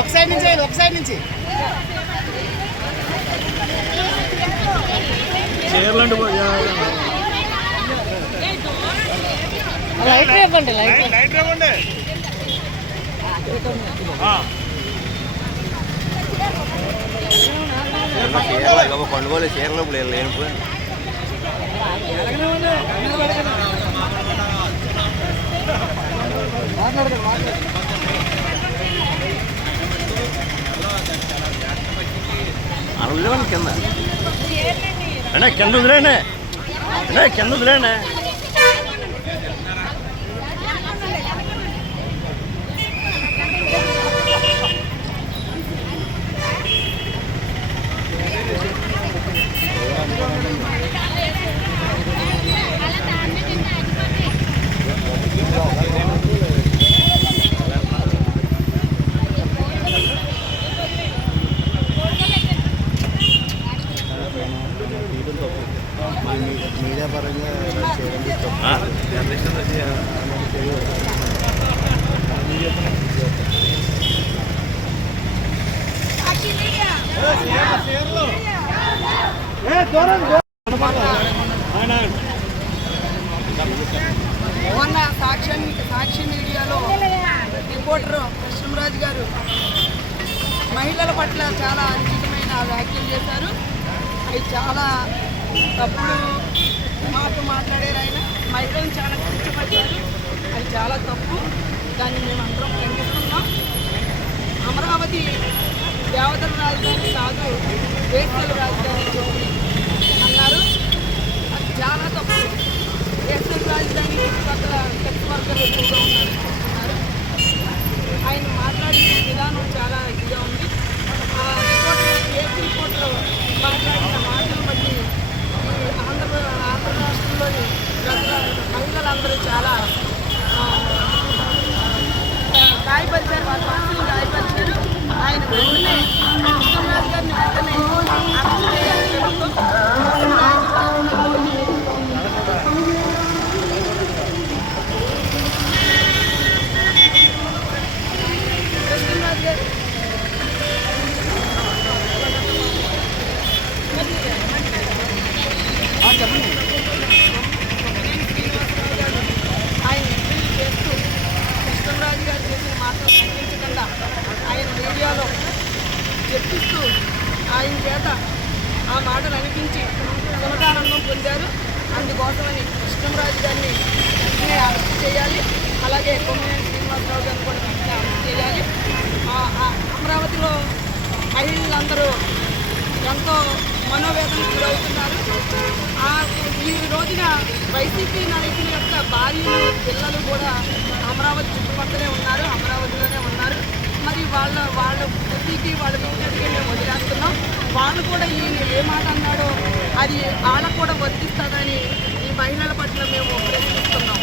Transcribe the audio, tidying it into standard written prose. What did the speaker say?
ఒక సైడ్ నుంచి చీరలండి లైట్ ఇవ్వండి లైట్ ఇవ్వండి పండుగలు చీరలు లేనిపోయి అలా కింద అనే కింద వదిలేనే కింద వదిలేనే మీడియా పరంగా మొన్న సాక్షి మీడియాలో రిపోర్టర్ కృష్ణరాజు గారు మహిళల పట్ల చాలా అనుచితమైన వ్యాఖ్యలు చేశారు. అవి చాలా తప్పుడు మాట్లాడారు. ఆయన మహిళలను చాలా కించపరిచారు. అది చాలా తప్పు. దాన్ని మేమందరం ఖండిస్తున్నాం. అమరావతి దేవతల రాజధాని కాదు, వేశ్యల రాజధాని చెప్పి అన్నారు. అది చాలా తప్పు. వేశ్యల రాజధాని చుట్టుపక్కల సెక్స్ వర్కర్లు ఎక్కువగా ఉన్నారు. ఆయన మాట్లాడిన విధానం చాలా ఇదిగా ఉంది. ఏపీ రిపోర్టర్ మాట్లాడిన మాటలు బట్టి ఆంధ్ర రాష్ట్రంలోని మహిళలందరూ చాలా గాయపరిచారు. వాళ్ళ మనసుని గాయపరిచారు. ఆయన వెంటనే కృష్ణరాజు గారిని వెంటనే అరెస్ట్ చేయాలి ప్రభుత్వం. కృష్ణరాజు గారు ఆయన ఇంటర్వ్యూ చేస్తూ కృష్ణరాజు గారు చేసిన మాటలు ఖండించకుండా ఆయన మీడియాలో చెప్పిస్తూ ఆయన చేత ఆ మాటలు అనిపించి సునకానందం పొందారు. అందుకోసమని కృష్ణరాజు గారిని వెంటనే అరెస్ట్ చేయాలి. అలాగే కొమ్మినేని శ్రీనివాసరావు గారిని కూడా వెంటనే అరెస్ట్ చేయాలి. అమరావతిలో మహిళలందరూ ఎంతో మనోవేదనకు గురవుతున్నారు. ఈ రోజున వైసీపీ నాయకుల యొక్క భార్యలు పిల్లలు కూడా అమరావతి చుట్టుపక్కలే ఉన్నారు, అమరావతిలోనే ఉన్నారు. మరి వాళ్ళ బుద్ధికి వాళ్ళ విజ్ఞతకి మేము వదిలేస్తున్నాం. వాళ్ళు కూడా ఈయన ఏ మాట అన్నాడో అది వాళ్ళకు కూడా వర్తిస్తుందని ఈ మహిళల పట్ల మేము ప్రశ్నిస్తున్నాం.